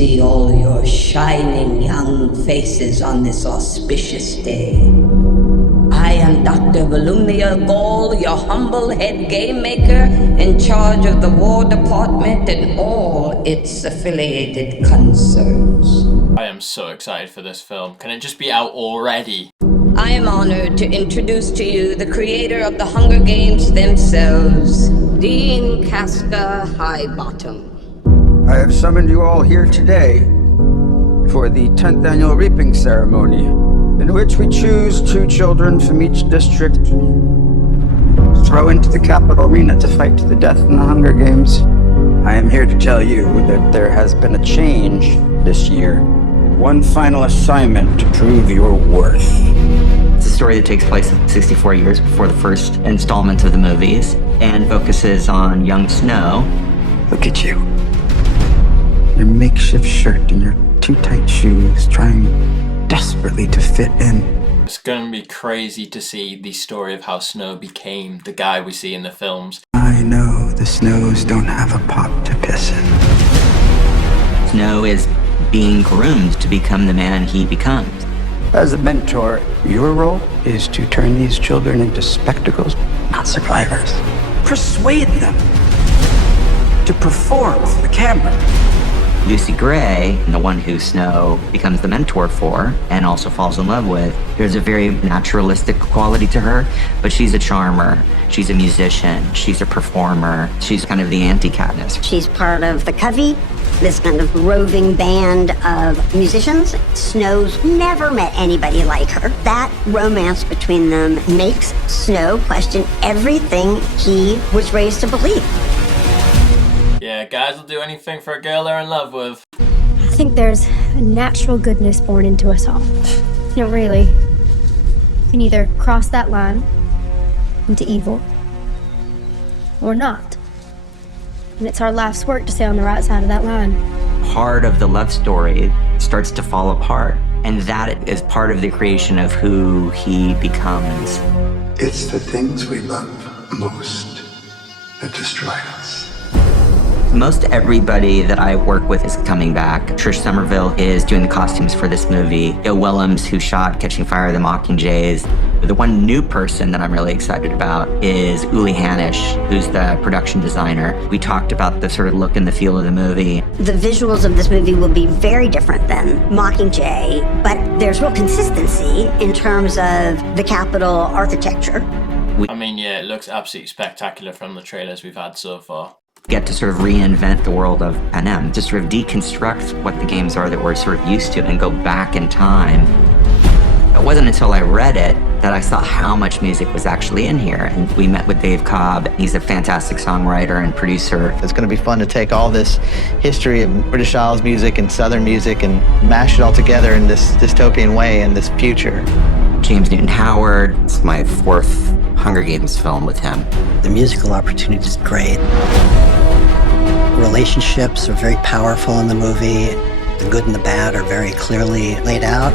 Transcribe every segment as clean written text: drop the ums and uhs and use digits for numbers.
see all your shining young faces on this auspicious day. I am Dr. Volumnia Gall, your humble head game maker in charge of the War Department and all its affiliated concerns. I am so excited for this film. Can it just be out already? I am honored to introduce to you the creator of the Hunger Games themselves, Dean Casca Highbottom. I have summoned you all here today for the 10th annual reaping ceremony, in which we choose 2 children from each district, throw into the capital arena to fight to the death in the Hunger Games. I am here to tell you that there has been a change this year. One final assignment to prove your worth. It's a story that takes place 64 years before the first installment of the movies and focuses on young Snow. Look at you. Your makeshift shirt and your too tight shoes, trying desperately to fit in. It's gonna be crazy to see the story of how Snow became the guy we see in the films. I know the Snows don't have a pot to piss in. Snow is being groomed to become the man he becomes. As a mentor, your role is to turn these children into spectacles, not survivors. Persuade them to perform for the camera. Lucy Gray, the one who Snow becomes the mentor for and also falls in love with, there's a very naturalistic quality to her, but she's a charmer, she's a musician, she's a performer, she's kind of the anti-Katniss. She's part of the Covey, this kind of roving band of musicians. Snow's never met anybody like her. That romance between them makes Snow question everything he was raised to believe. Yeah, guys will do anything for a girl they're in love with. I think there's a natural goodness born into us all. You know, really. You can either cross that line into evil or not. And it's our life's work to stay on the right side of that line. Part of the love story starts to fall apart, and that is part of the creation of who he becomes. It's the things we love most that destroy us. Most everybody that I work with is coming back. Trish Somerville is doing the costumes for this movie. Joe Willems, who shot Catching Fire of the Mockingjays. The one new person that I'm really excited about is Uli Hanisch, who's the production designer. We talked about the sort of look and the feel of the movie. The visuals of this movie will be very different than Mockingjay, but there's real consistency in terms of the Capitol architecture. I mean, yeah, it looks absolutely spectacular from the trailers we've had so far. Get to sort of reinvent the world of Panem, to sort of deconstruct what the games are that we're sort of used to and go back in time. It wasn't until I read it that I saw how much music was actually in here. And we met with Dave Cobb. He's a fantastic songwriter and producer. It's going to be fun to take all this history of British Isles music and Southern music and mash it all together in this dystopian way in this future. James Newton Howard. It's my 4th Hunger Games film with him. The musical opportunity is great. Relationships are very powerful in the movie. The good and the bad are very clearly laid out.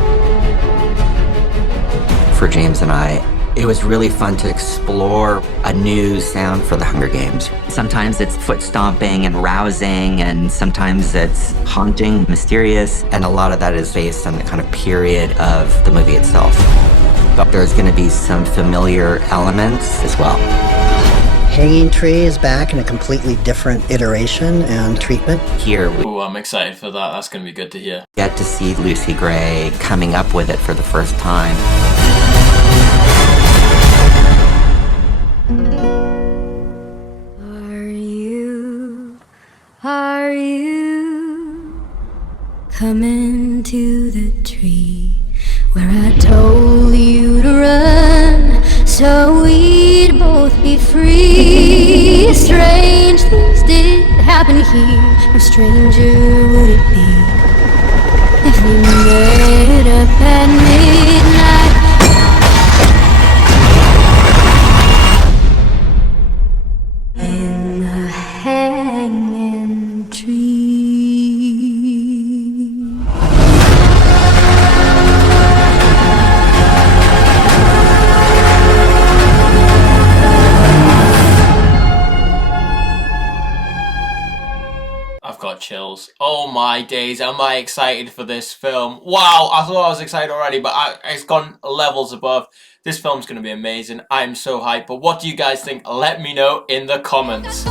For James and I, it was really fun to explore a new sound for the Hunger Games. Sometimes it's foot stomping and rousing, and sometimes it's haunting, mysterious, and a lot of that is based on the kind of period of the movie itself. But there's going to be some familiar elements as well. Hanging Tree is back in a completely different iteration and treatment. Here we Oh, I'm excited for that. That's going to be good to hear. get to see Lucy Gray coming up with it for the first time. Are you coming to the tree where I told you to run so we'd both be free? Strange things did happen here, no stranger would it be if we met up at midnight. In the hanging tree. chills. Oh my days, am I excited for this film. Wow, I thought I was excited already, but it's gone levels above. This film's going to be amazing. I'm so hyped. But what do you guys think? Let me know in the comments.